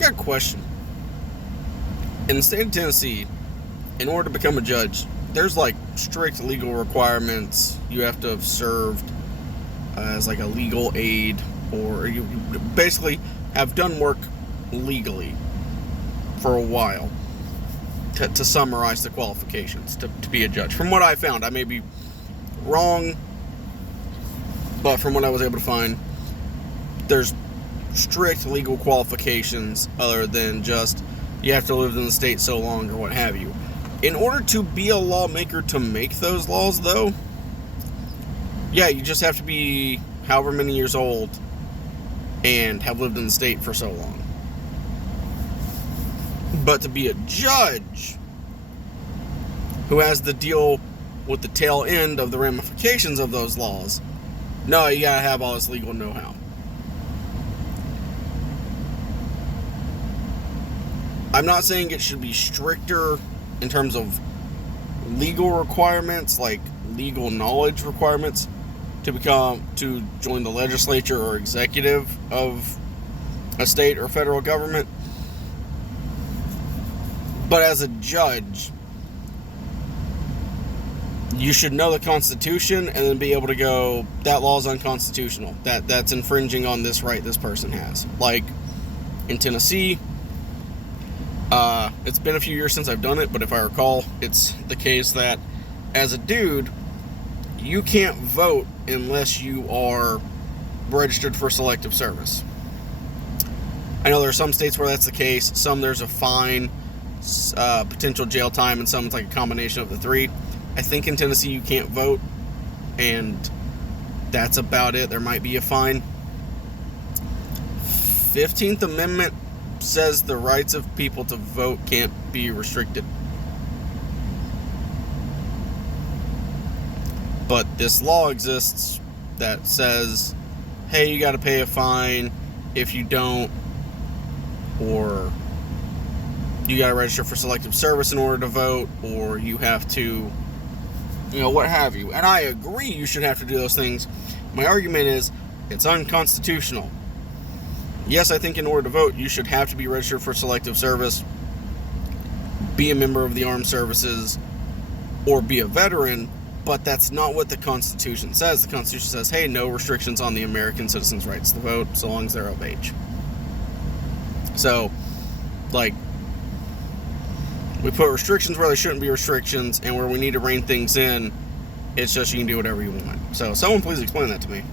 got a question. In the state of Tennessee, in order to become a judge, there's like strict legal requirements. You have to have served as like a legal aid, or you basically have done work legally for a while to summarize the qualifications to be a judge. From what I found, I may be wrong, but from what I was able to find, there's strict legal qualifications other than just you have to live in the state so long or what have you. In order to be a lawmaker to make those laws, though, yeah, you just have to be however many years old and have lived in the state for so long. But to be a judge who has to deal with the tail end of the ramifications of those laws, no, you gotta have all this legal know-how. I'm not saying it should be stricter in terms of legal requirements, like legal knowledge requirements to join the legislature or executive of a state or federal government. But as a judge, you should know the Constitution and then be able to go, that law is unconstitutional. That's infringing on this right this person has. Like in Tennessee, it's been a few years since I've done it, but if I recall, it's the case that as a dude, you can't vote unless you are registered for selective service. I know there are some states where that's the case. Some there's a fine, potential jail time, and some it's like a combination of the three. I think in Tennessee you can't vote, and that's about it. There might be a fine. 15th Amendment says the rights of people to vote can't be restricted. But this law exists that says, hey, you got to pay a fine if you don't, or you got to register for selective service in order to vote, or you have to, what have you. And I agree you should have to do those things. My argument is it's unconstitutional. Yes, I think in order to vote, you should have to be registered for selective service, be a member of the armed services, or be a veteran, but that's not what the Constitution says. The Constitution says, hey, no restrictions on the American citizens' rights to vote so long as they're of age. So, like, we put restrictions where there shouldn't be restrictions, and where we need to rein things in, it's just you can do whatever you want. So, someone please explain that to me.